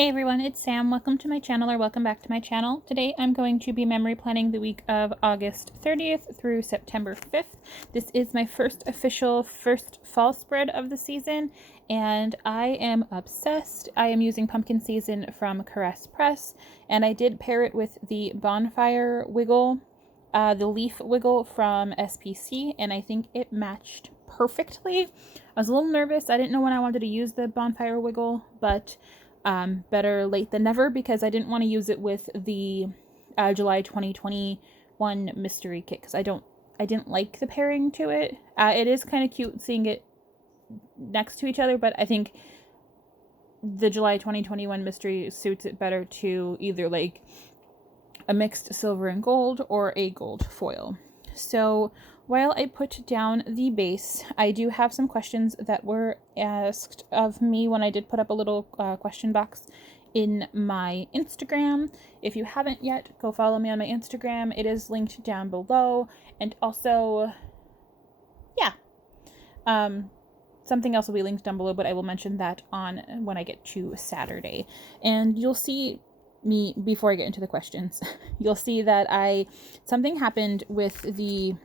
Hey everyone, it's Sam. Welcome to my channel, or welcome back to my channel. Today I'm going to be memory planning the week of August 30th through September 5th. This is my first fall spread of the season, and I am obsessed. I am using Pumpkin Season from Caress Press, and I did pair it with the Bonfire Wiggle, the Leaf Wiggle from SPC, and I think it matched perfectly. I was a little nervous. I didn't know when I wanted to use the Bonfire Wiggle, but better late than never, because I didn't want to use it with the July 2021 mystery kit, because I didn't like the pairing to it. It is kind of cute seeing it next to each other, but I think the July 2021 mystery suits it better to either like a mixed silver and gold or a gold foil. So while I put down the base, I do have some questions that were asked of me when I did put up a little question box in my Instagram. If you haven't yet, go follow me on my Instagram. It is linked down below. And also, yeah, something else will be linked down below, but I will mention that on when I get to Saturday. And you'll see me, before I get into the questions, you'll see that something happened with the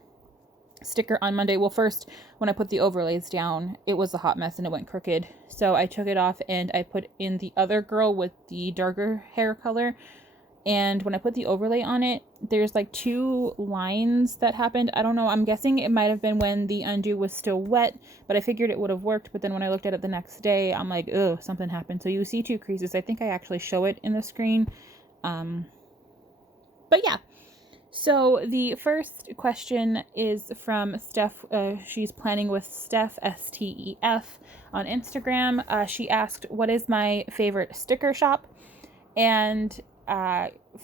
sticker on Monday. Well, first, when I put the overlays down, it was a hot mess and it went crooked. So I took it off and I put in the other girl with the darker hair color. And when I put the overlay on it, there's like 2 lines that happened. I don't know. I'm guessing it might have been when the undo was still wet, but I figured it would have worked. But then when I looked at it the next day, I'm like, oh, something happened. So you see 2 creases. I think I actually show it in the screen. But yeah. So the first question is from Steph. She's planning with Steph, STEF, on Instagram. She asked, what is my favorite sticker shop? And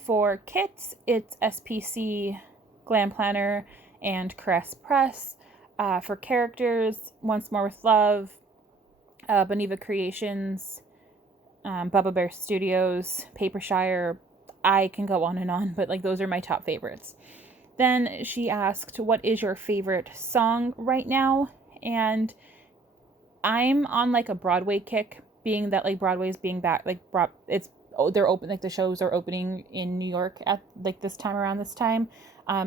for kits, it's SPC, Glam Planner, and Caress Press. For characters, Once More with Love, Boniva Creations, Bubba Bear Studios, Papershire. I can go on, but like those are my top favorites. Then she asked, what is your favorite song right now? And I'm on like a Broadway kick, being that like Broadway's being back, like they're open, like the shows are opening in New York at like around this time.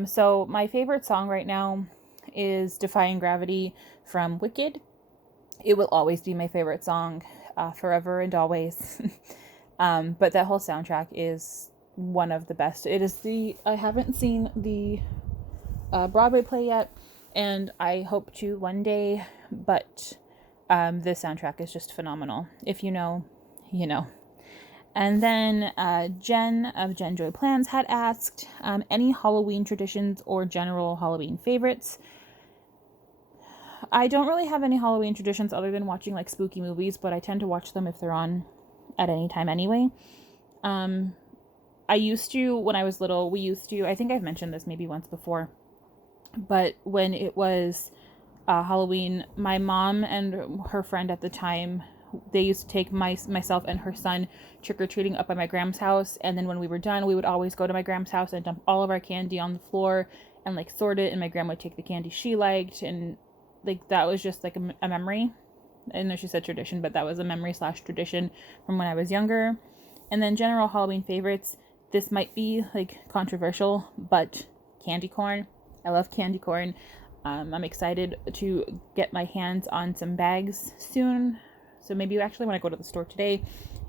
So my favorite song right now is Defying Gravity from Wicked. It will always be my favorite song, forever and always. But that whole soundtrack is one of the best. I haven't seen the Broadway play yet, and I hope to one day, but the soundtrack is just phenomenal. If you know, you know. And then Jen of Jen Joy Plans had asked, any Halloween traditions or general Halloween favorites? I don't really have any Halloween traditions other than watching like spooky movies, but I tend to watch them if they're on at any time anyway. I used to, when I was little, I think I've mentioned this maybe once before, but when it was Halloween, my mom and her friend at the time, they used to take myself and her son trick-or-treating up at my grandma's house, and then when we were done, we would always go to my grandma's house and dump all of our candy on the floor and like sort it, and my grandma would take the candy she liked, and like that was just like a memory. I know she said tradition, but that was a memory / tradition from when I was younger. And then general Halloween favorites, this might be like controversial, but candy corn. I love candy corn. I'm excited to get my hands on some bags soon. So maybe actually when I go to the store today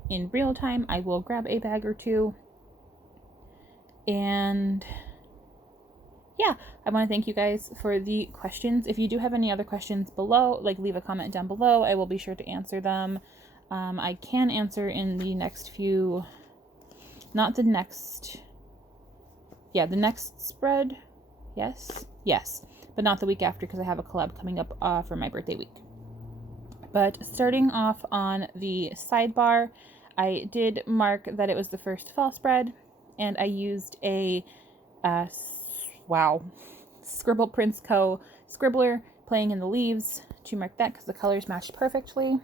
in real time, I will grab a bag or 2. And yeah, I want to thank you guys for the questions. If you do have any other questions below, like leave a comment down below. I will be sure to answer them. I can answer in the next few, the next spread. Yes, but not the week after, because I have a collab coming up for my birthday week. But starting off on the sidebar, I did mark that it was the first fall spread, and I used a Scribble Prince Co. Scribbler Playing in the Leaves to mark that, because the colors matched perfectly.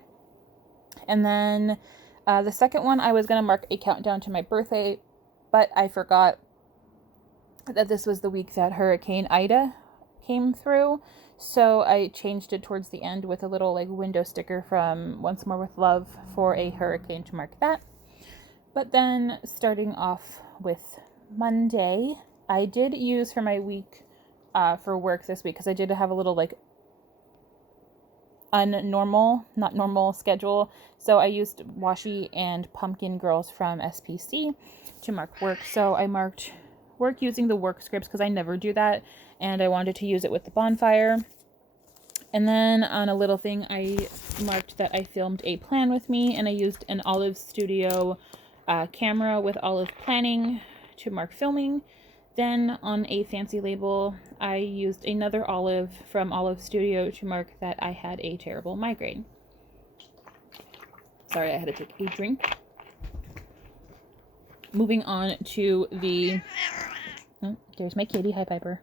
And then the second one, I was going to mark a countdown to my birthday, but I forgot that this was the week that Hurricane Ida came through. So I changed it towards the end with a little like window sticker from Once More with Love for a hurricane to mark that. But then starting off with Monday, I did use for my week for work this week, because I did have a little like not normal schedule. So I used washi and pumpkin girls from SPC to mark work. So I marked work using the work scripts because I never do that, and I wanted to use it with the bonfire. And then on a little thing, I marked that I filmed a plan with me, and I used an Olive Studio camera with Olive planning to mark filming. Then on a fancy label, I used another Olive from Olive Studio to mark that I had a terrible migraine. Sorry, I had to take a drink. Moving on to the... Oh, there's my kitty. Hi, Piper.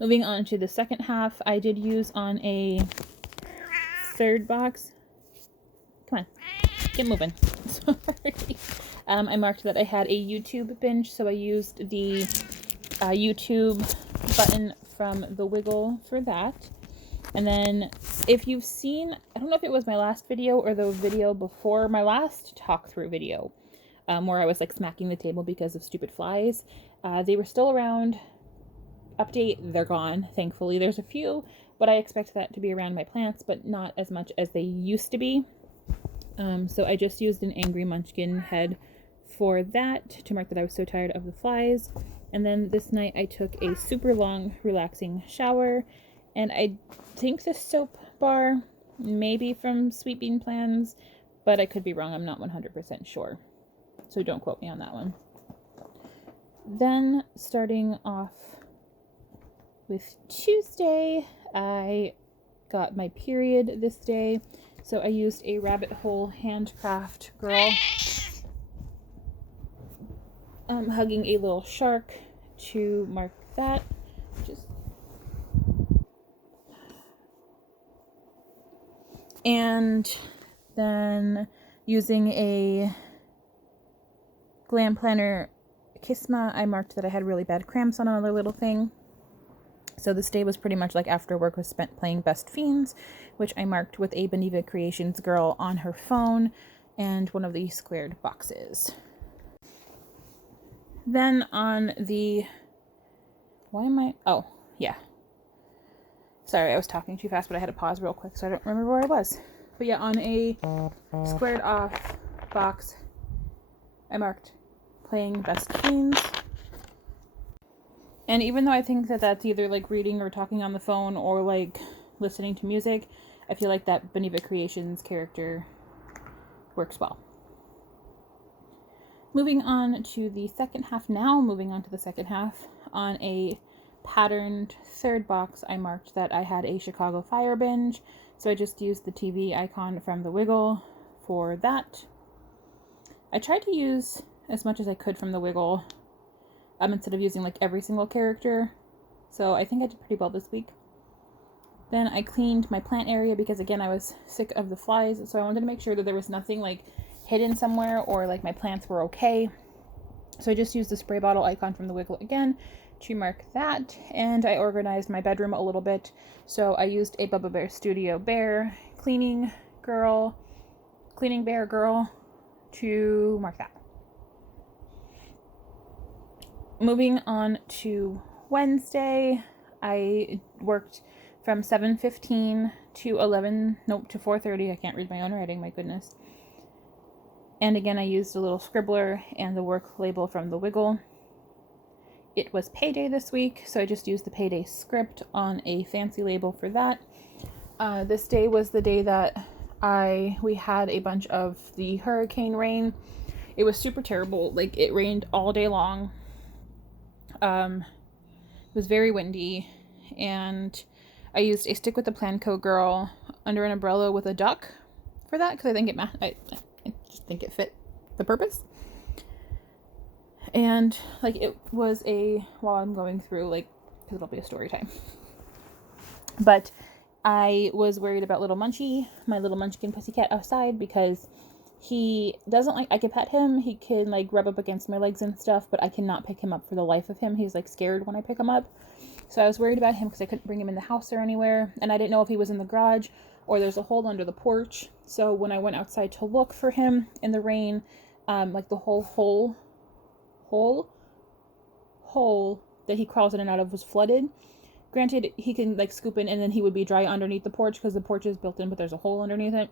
Moving on to the second half, I did use on a third box. Come on, get moving. Sorry. I marked that I had a YouTube binge, so I used the YouTube button from the Wiggle for that. And then if you've seen, I don't know if it was my last video or the video before my last talk through video, where I was like smacking the table because of stupid flies. They were still around. Update, they're gone. Thankfully, there's a few, but I expect that to be around my plants, but not as much as they used to be. So I just used an Angry Munchkin head for that to mark that I was so tired of the flies. And then this night I took a super long, relaxing shower, and I think the soap bar may be from Sweet Bean Plans, but I could be wrong. I'm not 100% sure. So don't quote me on that one. Then starting off with Tuesday, I got my period this day, so I used a rabbit hole handcraft girl hugging a little shark to mark that. And then using a Glam Planner Kisma, I marked that I had really bad cramps on another little thing. So this day was pretty much like after work was spent playing Best Fiends, which I marked with a Beneva Creations girl on her phone and one of the squared boxes. Then on the... Oh, yeah. Sorry, I was talking too fast, but I had to pause real quick, so I don't remember where I was. But yeah, on a squared off box, I marked playing Best Fiends. And even though I think that that's either like reading or talking on the phone or like listening to music, I feel like that Beneva Creations character works well. Moving on to the second half now, on a patterned third box, I marked that I had a Chicago Fire binge, so I just used the TV icon from the Wiggle for that. I tried to use as much as I could from the Wiggle, instead of using like every single character, so I think I did pretty well this week. Then I cleaned my plant area because again I was sick of the flies, so I wanted to make sure that there was nothing like hidden somewhere or like my plants were okay. So I just used the spray bottle icon from the Wiggle again to mark that, and I organized my bedroom a little bit. So I used a Bubba Bear Studio Bear cleaning bear girl to mark that. Moving on to Wednesday, I worked from 7:15 to 4:30. I can't read my own writing, my goodness. And again, I used a little scribbler and the work label from the Wiggle. It was payday this week, so I just used the payday script on a fancy label for that. This day was the day that we had a bunch of the hurricane rain. It was super terrible. Like, it rained all day long. It was very windy, and I used a Stick with the Planco girl under an umbrella with a duck for that, because I think I just think it fit the purpose. And like, it was while I'm going through, like, because it'll be a story time, but I was worried about little Munchie, my little munchkin pussycat outside, because he doesn't like, I can pet him, he can like rub up against my legs and stuff, but I cannot pick him up for the life of him. He's like scared when I pick him up. So I was worried about him because I couldn't bring him in the house or anywhere, and I didn't know if he was in the garage or there's a hole under the porch. So when I went outside to look for him in the rain, like the whole hole that he crawls in and out of was flooded. Granted, he can like scoop in and then he would be dry underneath the porch because the porch is built in, but there's a hole underneath it.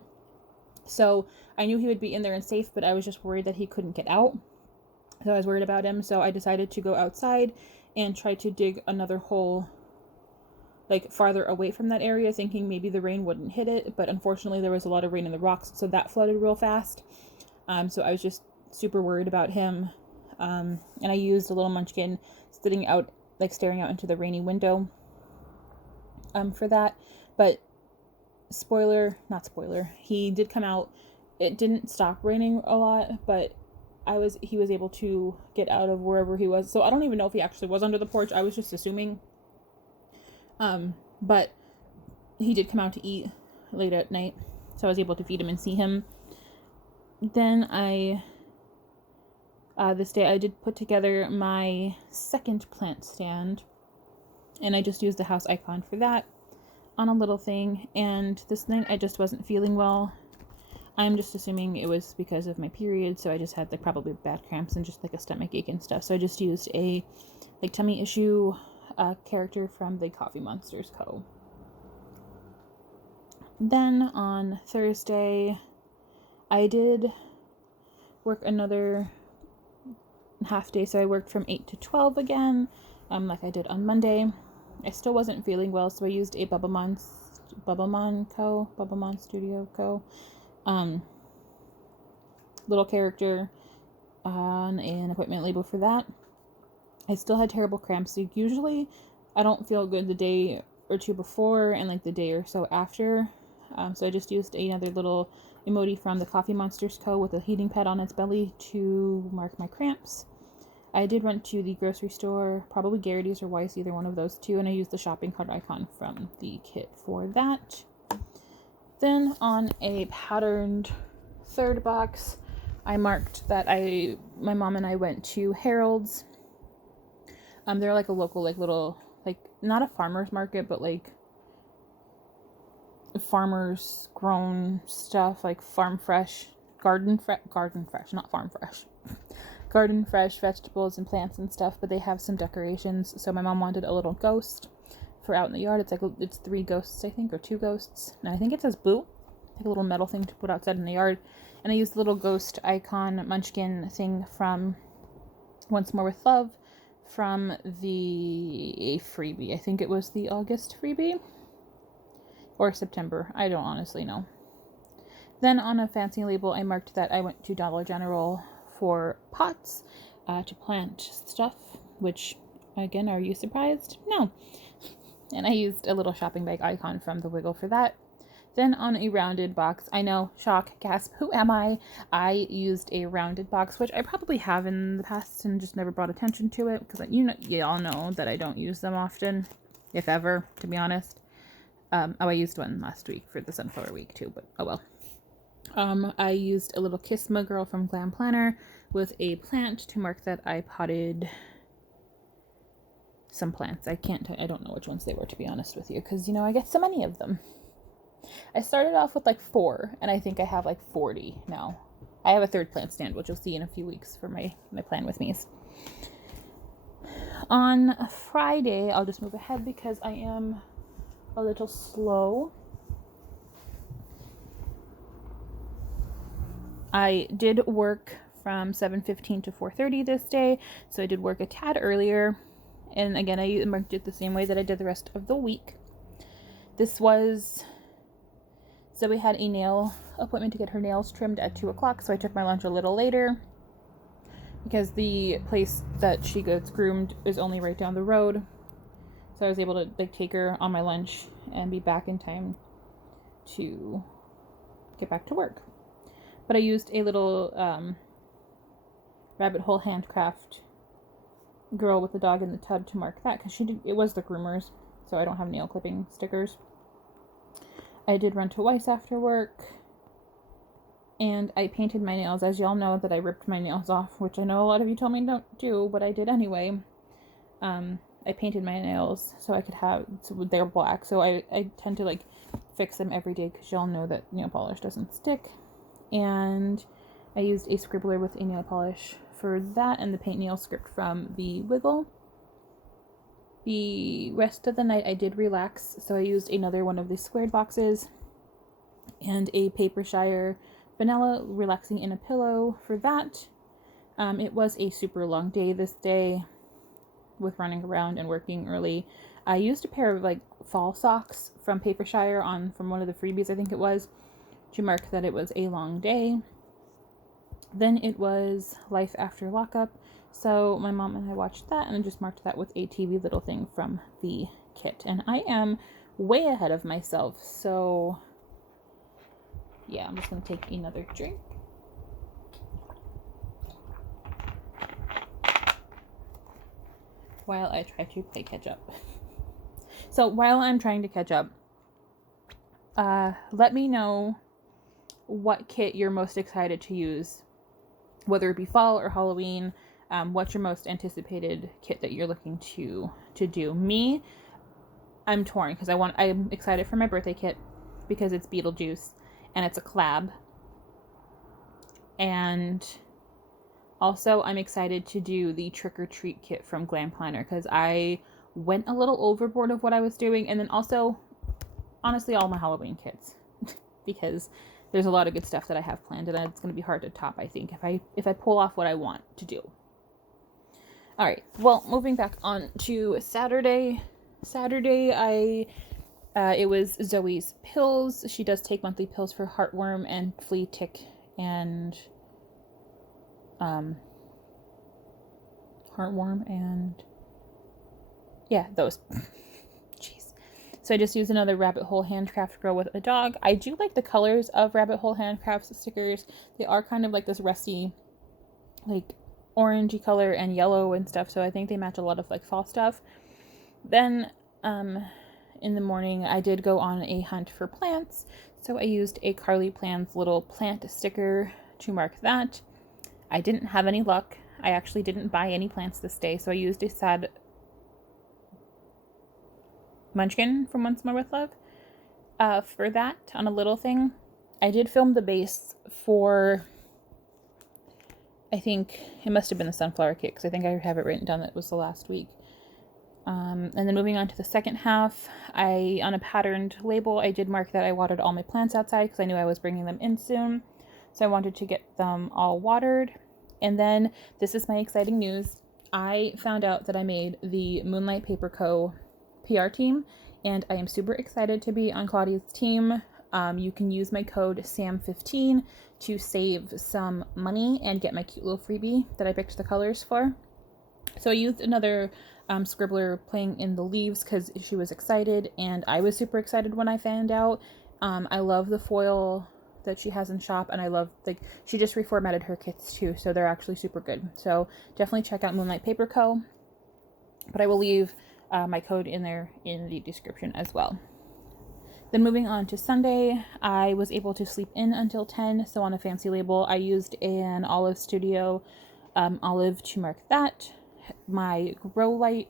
So I knew he would be in there and safe, but I was just worried that he couldn't get out. So I was worried about him. So I decided to go outside and try to dig another hole like farther away from that area, thinking maybe the rain wouldn't hit it. But unfortunately there was a lot of rain in the rocks, so that flooded real fast. So I was just super worried about him. And I used a little munchkin sitting out, like staring out into the rainy window for that. But not spoiler, he did come out. It didn't stop raining a lot, but he was able to get out of wherever he was. So I don't even know if he actually was under the porch. I was just assuming. But he did come out to eat late at night, so I was able to feed him and see him. Then this day I did put together my second plant stand, and I just used the house icon for that on a little thing. And this night I just wasn't feeling well. I'm just assuming it was because of my period, so I just had like probably bad cramps and just like a stomach ache and stuff. So I just used a like tummy issue character from the Coffee Monsters Co. Then on Thursday I did work another half day, so I worked from 8 to 12 again, like I did on Monday. I still wasn't feeling well, so I used a Bubblemon Studio Co. Little character on an appointment label for that. I still had terrible cramps. So usually I don't feel good the day or two before and like the day or so after. So I just used another little emoji from the Coffee Monsters Co. with a heating pad on its belly to mark my cramps. I did run to the grocery store, probably Garrity's or Weiss, either one of those two, and I used the shopping cart icon from the kit for that. Then on a patterned third box, I marked that my mom and I went to Harold's. They're like a local, like little, like not a farmer's market, but like farmers grown stuff, like farm fresh, garden fresh, not farm fresh. Garden fresh vegetables and plants and stuff, but they have some decorations. So my mom wanted a little ghost for out in the yard. It's 3 ghosts, I think, or 2 ghosts. And I think it says boo, like a little metal thing to put outside in the yard. And I used the little ghost icon munchkin thing from Once More With Love from the freebie. I think it was the August freebie or September. I don't honestly know. Then on a fancy label, I marked that I went to Dollar General for pots to plant stuff, which again, are you surprised? No. And I used a little shopping bag icon from the Wiggle for that. Then on a rounded box, I know, shock, gasp, who am I? I used a rounded box, which I probably have in the past and just never brought attention to it because you all know that I don't use them often, if ever, to be honest. I used one last week for the Sunflower Week too, but oh well. I used a little Kiss My Girl from Glam Planner with a plant to mark that I potted some plants. I don't know which ones they were, to be honest with you, because I get so many of them. I started off with like 4, and I think I have like 40 now. I have a third plant stand, which you'll see in a few weeks for my plan with me's. On Friday, I'll just move ahead because I am a little slow. I did work from 7:15 to 4:30 this day, so I did work a tad earlier. And again, I marked it the same way that I did the rest of the week. Zoe had a nail appointment to get her nails trimmed at 2 o'clock, so I took my lunch a little later because the place that she gets groomed is only right down the road. So I was able to take her on my lunch and be back in time to get back to work. But I used a little rabbit hole handcraft girl with the dog in the tub to mark that because it was the groomers, so I don't have nail clipping stickers. I did run to Weiss after work, and I painted my nails. As y'all know that I ripped my nails off, which I know a lot of you told me don't do, but I did anyway. I painted my nails so I could they're black, so I tend to fix them every day because y'all know that nail polish doesn't stick. And I used a scribbler with a nail polish for that and the paint nail script from the Wiggle. The rest of the night I did relax, so I used another one of the squared boxes and a Paper Shire vanilla relaxing in a pillow for that. It was a super long day this day with running around and working early. I used a pair of like fall socks from Paper Shire from one of the freebies, I think it was, to mark that it was a long day. Then it was Life After Lockup, so my mom and I watched that and I just marked that with a TV little thing from the kit. And I am way ahead of myself, so yeah, I'm just going to take another drink. While I try to play catch up. So while I'm trying to catch up, let me know what kit you're most excited to use, whether it be fall or Halloween. What's your most anticipated kit that you're looking to do? Me, I'm torn because I'm excited for my birthday kit because it's Beetlejuice and it's a collab. And also I'm excited to do the trick or treat kit from Glam Planner because I went a little overboard of what I was doing, and then also honestly all my Halloween kits because there's a lot of good stuff that I have planned, and it's going to be hard to top, I think, if I pull off what I want to do. All right, well, moving back on to Saturday. It was Zoe's pills. She does take monthly pills for heartworm and flea, tick, and heartworm and yeah, those. Jeez. So I just used another Rabbit Hole Handcraft Girl with a Dog. I do like the colors of Rabbit Hole Handcrafts stickers. They are kind of like this rusty, like orangey color and yellow and stuff, so I think they match a lot of like fall stuff. Then in the morning I did go on a hunt for plants, so I used a Carly Plans little plant sticker to mark that. I didn't have any luck. I actually didn't buy any plants this day, so I used a sad munchkin from Once More With Love for that on a little thing. I did film the base for, I think it must have been the sunflower kit because I think I have it written down that it was the last week. And then moving on to the second half, on a patterned label, I did mark that I watered all my plants outside because I knew I was bringing them in soon. So I wanted to get them all watered. And then this is my exciting news. I found out that I made the Moonlight Paper Co. PR team, and I am super excited to be on Claudia's team. You can use my code SAM15 to save some money and get my cute little freebie that I picked the colors for. So I used another scribbler playing in the leaves because she was excited, and I was super excited when I found out. I love the foil that she has in shop, and I love, like, she just reformatted her kits too, so they're actually super good. So definitely check out Moonlight Paper Co. But I will leave my code in there in the description as well. Then moving on to Sunday, I was able to sleep in until 10, so on a fancy label I used an Olive Studio olive to mark that. My grow light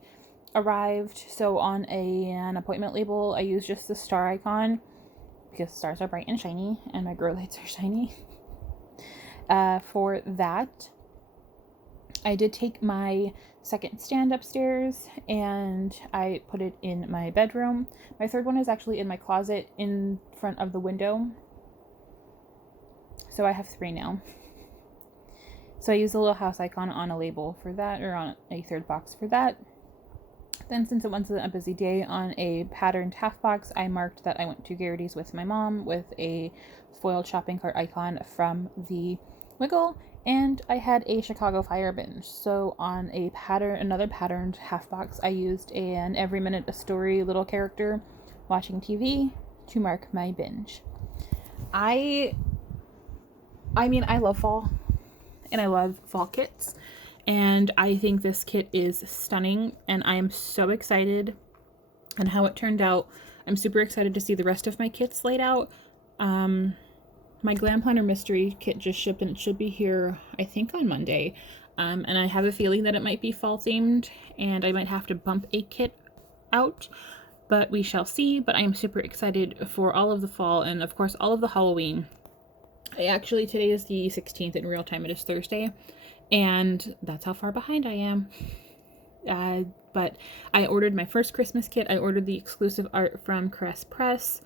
arrived, so on an appointment label I used just the star icon because stars are bright and shiny and my grow lights are shiny. For that, I did take my second stand upstairs and I put it in my bedroom. My third one is actually in my closet in front of the window. So I have 3 now. So I used a little house icon on a label for that, or on a third box for that. Then, since it wasn't a busy day, on a patterned half box, I marked that I went to Garrity's with my mom with a foiled shopping cart icon from the Wiggle, and I had a Chicago Fire binge. So on another patterned half box, I used an Every Minute a Story little character watching TV to mark my binge. I mean, I love fall, and I love fall kits, and I think this kit is stunning, and I am so excited on how it turned out. I'm super excited to see the rest of my kits laid out. My Glam Planner Mystery kit just shipped, and it should be here, I think, on Monday. And I have a feeling that it might be fall themed, and I might have to bump a kit out, but we shall see. But I am super excited for all of the fall, and of course all of the Halloween. Today is the 16th in real time. It is Thursday, and that's how far behind I am. But I ordered my first Christmas kit. I ordered the exclusive art from Caress Press,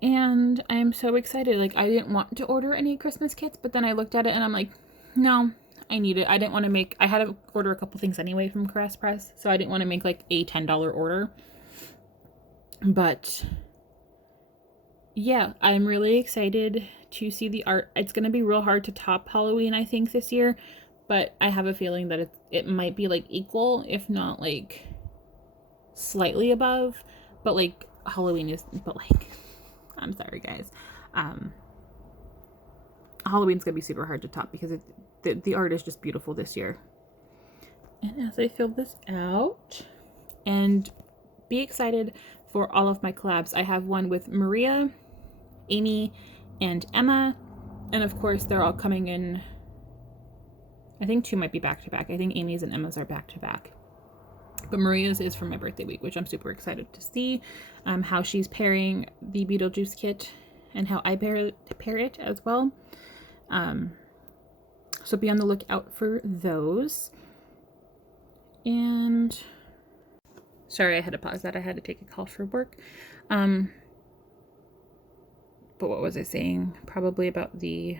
and I'm so excited. Like, I didn't want to order any Christmas kits, but then I looked at it and I'm like, no, I need it. I didn't want to make, I had to order a couple things anyway from Caress Press, so I didn't want to make like a $10 order. But yeah, I'm really excited to see the art. It's going to be real hard to top Halloween, I think, this year, but I have a feeling that it might be like equal, if not like slightly above. But like Halloween is, but like, I'm sorry guys, Halloween's gonna be super hard to top because the art is just beautiful this year. And as I fill this out, and be excited for all of my collabs. I have one with Maria, Amy, and Emma, and of course they're all coming in. I think 2 might be back to back. I think Amy's and Emma's are back to back, but Maria's is from my birthday week, which I'm super excited to see how she's pairing the Beetlejuice kit and how I pair it as well. So be on the lookout for those. And sorry, I had to pause that. I had to take a call for work. But what was I saying? Probably about the,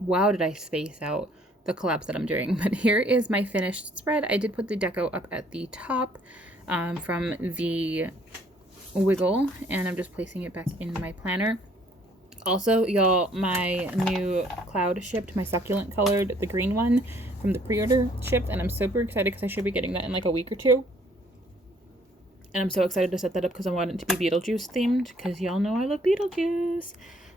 wow, did I space out the collabs that I'm doing? But here is my finished spread. I did put the deco up at the top from the Wiggle, and I'm just placing it back in my planner. Also, y'all, my new cloud shipped, my succulent colored, the green one from the pre-order shipped, and I'm super excited because I should be getting that in like a week or 2. And I'm so excited to set that up because I want it to be Beetlejuice themed, because y'all know I love Beetlejuice.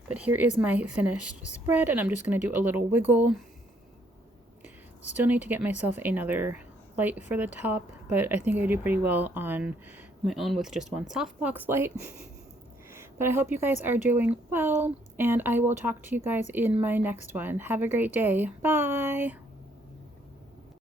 But here is my finished spread, and I'm just going to do a little wiggle. Still need to get myself another light for the top, but I think I do pretty well on my own with just one softbox light. But I hope you guys are doing well, and I will talk to you guys in my next one. Have a great day. Bye!